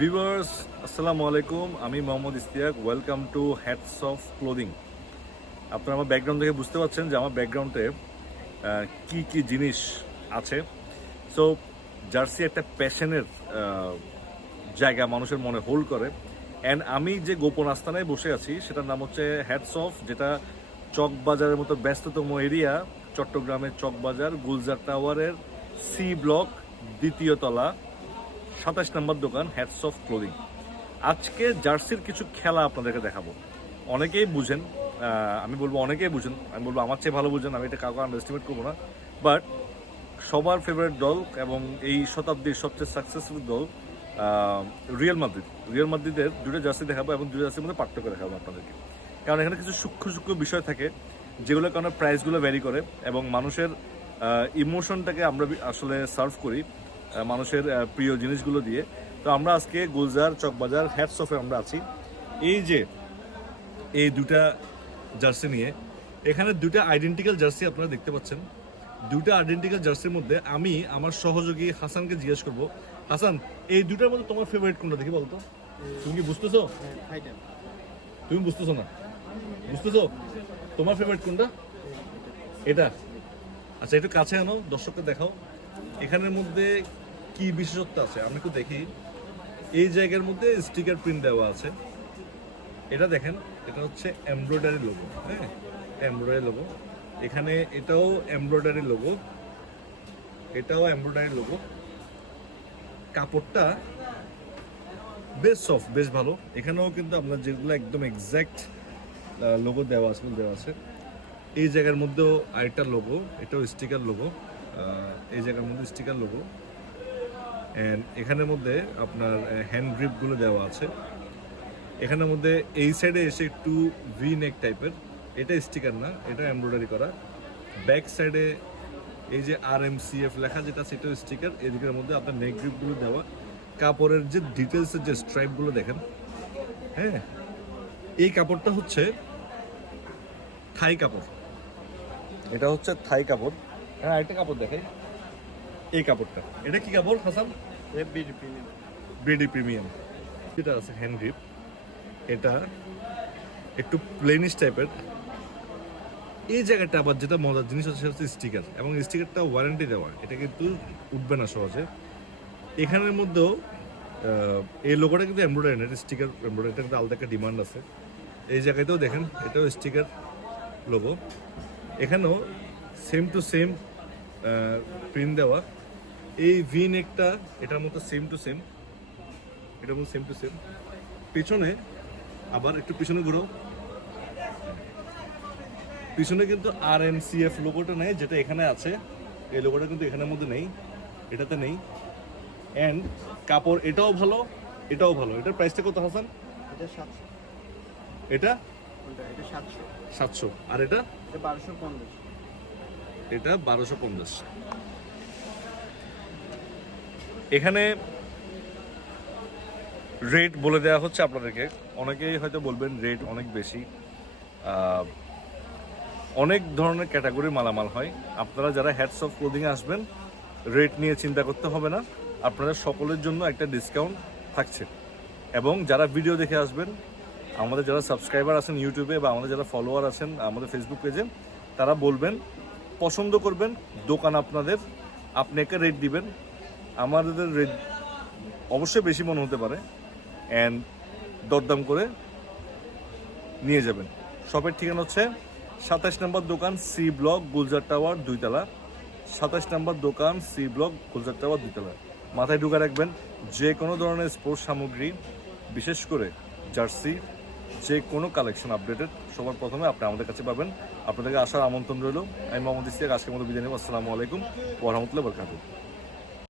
Viewers আসসালামু আলাইকুম, আমি Mohammad Istiaq. Welcome to hats off clothing. আপনারা আমার ব্যাকগ্রাউন্ড দেখে বুঝতে পারছেন যে আমার ব্যাকগ্রাউন্ডে কি কি জিনিস আছে। সো জার্সি একটা প্যাশনের জায়গা, মানুষের মনে হোল্ড করে। অ্যান্ড আমি যে গোপন আস্তানায় বসে আছি সেটার নাম হচ্ছে হ্যাটস অফ, যেটা চকবাজারের মতো ব্যস্ততম এরিয়া, চট্টগ্রামের চকবাজার গুলজার টাওয়ারের সি ব্লক, দ্বিতীয় তলা, 27 নম্বর দোকান হ্যাটস অফ ক্লোদিং। আজকে জার্সির কিছু খেলা আপনাদেরকে দেখাবো। অনেকেই বুঝেন, আমি বলবো অনেকেই বুঝেন, আমি বলবো আমার চেয়ে ভালো বুঝেন, আমি এটা কাউকে আন্ডার এস্টিমেট করবো না। বাট সবার ফেভারিট দল এবং এই শতাব্দীর সবচেয়ে সাকসেসফুল দল রিয়াল মাদ্রিদের দুটো জার্সি দেখাবো এবং দুটো জার্সির মধ্যে পার্থক্য দেখাবো আপনাদেরকে। কারণ এখানে কিছু সূক্ষ্ম বিষয় থাকে যেগুলোর কারণে প্রাইসগুলো ভ্যারি করে এবং মানুষের ইমোশনটাকে আমরা আসলে সার্ভ করি মানুষের প্রিয় জিনিসগুলো দিয়ে। তো আমরা আজকে গুলজার চকবাজার হ্যাটস অফে আমরা আছি। এই দুটা জার্সি নিয়ে, এখানে দুটা আইডেন্টিক্যাল জার্সি আপনারা দেখতে পাচ্ছেন। দুটা আইডেন্টিক্যাল জার্সির মধ্যে আমি আমার সহযোগী হাসানকে জিজ্ঞেস করবো, হাসান এই দুটার মধ্যে তোমার ফেভারিট কোনটা দেখি বলতো? তুমি কি বুঝতেছো? তুমি বুঝতেছো না? বুঝতেছো? তোমার ফেভারিট কোনটা? এটা? আচ্ছা, একটু কাছে আনো, দর্শককে দেখাও এখানের মধ্যে কি বিশেষত্ব আছে। আমি একটু দেখি। এই জায়গার মধ্যে স্টিকার প্রিন্ট দেওয়া আছে। এটা দেখেন, এটা হচ্ছে এমব্রয়ডারি লোগো। হ্যাঁ, এমব্রয়ডারি লোগো। এখানে এটাও এমব্রয়ডারি লোগো, এটাও এমব্রয়ডারি লোগো। কাপড়টা বেশ সফট, বেশ ভালো। এখানেও কিন্তু আপনার যেগুলো একদম এক্স্যাক্ট লোগো দেওয়া আছে। এই জায়গার মধ্যেও আরেকটা লোগো, এটাও স্টিকার লোগো। এই জায়গার মধ্যে স্টিকার লোগো। অ্যান্ড এখানের মধ্যে আপনার হ্যান্ড গ্রিপগুলো দেওয়া আছে। এখানের মধ্যে এই সাইডে এসে একটু ভি নেক টাইপের, এটা স্টিকার না, এটা এমব্রয়ডারি করা। ব্যাক সাইডে এই যে RMCF লেখা যেটা, সেটাও স্টিকার। এদিকের মধ্যে আপনার নেক গ্রিপগুলো দেওয়া। কাপড়ের যে ডিটেলসের যে স্ট্রাইপগুলো দেখেন, হ্যাঁ, এই কাপড়টা হচ্ছে থাই কাপড়। এটা হচ্ছে থাই কাপড়। হ্যাঁ, আরেকটা কাপড় দেখে, এই কাপড়টা, এটা কি কাপড় হাসান? BD premium. যেটা আছে হ্যান্ড গ্রিপ, এটা একটু প্লেনিশ টাইপের। এই জায়গাটা আবার যেটা মজার জিনিস আছে সেটা হচ্ছে স্টিকার, এবং স্টিকারটা ওয়ারেন্টি দেওয়া, এটা কিন্তু উঠবে না সহজে। এখানের মধ্যেও এই লোগোটা কিন্তু এমব্রয়ডারি না, এটা স্টিকার এমব্রয়ডারি, এটা কিন্তু আলাদা একটা ডিমান্ড আছে। এই জায়গাতেও দেখেন, এটাও স্টিকার লোগো। এখানেও সেম টু সেম প্রিন্ট দেওয়া। এই ভি নেকটা এটার মতো সেম টু সেম, এটার মতো সেম টু সেম। পিছনে আবার একটু পিছনে ঘুরো, পিছনে কিন্তু RMCF লোগোটা নেই, যেটা এখানে আছে। এই লোগোটা কিন্তু এখানের মধ্যে নেই, এটাতে নেই। অ্যান্ড কাপড় এটাও ভালো, এটাও ভালো। এটার প্রাইসটা কত হাসান? এটা 700। আর এটা 1250। এখানে রেট বলে দেওয়া হচ্ছে আপনাদেরকে। অনেকেই হয়তো বলবেন রেট অনেক বেশি। অনেক ধরনের ক্যাটাগরির মালামাল হয়। আপনারা যারা হ্যাটস অফ ক্লোদিংয়ে আসবেন, রেট নিয়ে চিন্তা করতে হবে না, আপনাদের সকলের জন্য একটা ডিসকাউন্ট থাকছে। এবং যারা ভিডিও দেখে আসবেন, আমাদের যারা সাবস্ক্রাইবার আছেন ইউটিউবে বা আমাদের যারা ফলোয়ার আছেন আমাদের ফেসবুক পেজে, তারা বলবেন, পছন্দ করবেন দোকান আপনাদের, আপনি একটা রেট দিবেন। আমাদের রেট অবশ্যই বেশি মনে হতে পারে, অ্যান্ড দরদাম করে নিয়ে যাবেন। শপের ঠিকানা হচ্ছে 27 নম্বর দোকান সি ব্লক গুলজার টাওয়ার 2 তলা। 27 নম্বর দোকান সি ব্লক গুলজার টাওয়ার 2 তলা। মাথায় ঢুকে রাখবেন, যে কোনো ধরনের স্পোর্টস সামগ্রী, বিশেষ করে জার্সি, যে কোনো কালেকশন আপডেটেড সবার প্রথমে আপনি আমাদের কাছে পাবেন। আপনাদেরকে আসার আমন্ত্রণ রইল। আমি মোহাম্মদ ইস্তিয়াক, আজকের মতো বিদায় নেব। আসসালামু আলাইকুম ওয়া রাহমাতুল্লাহি ওয়া বারাকাতুহু।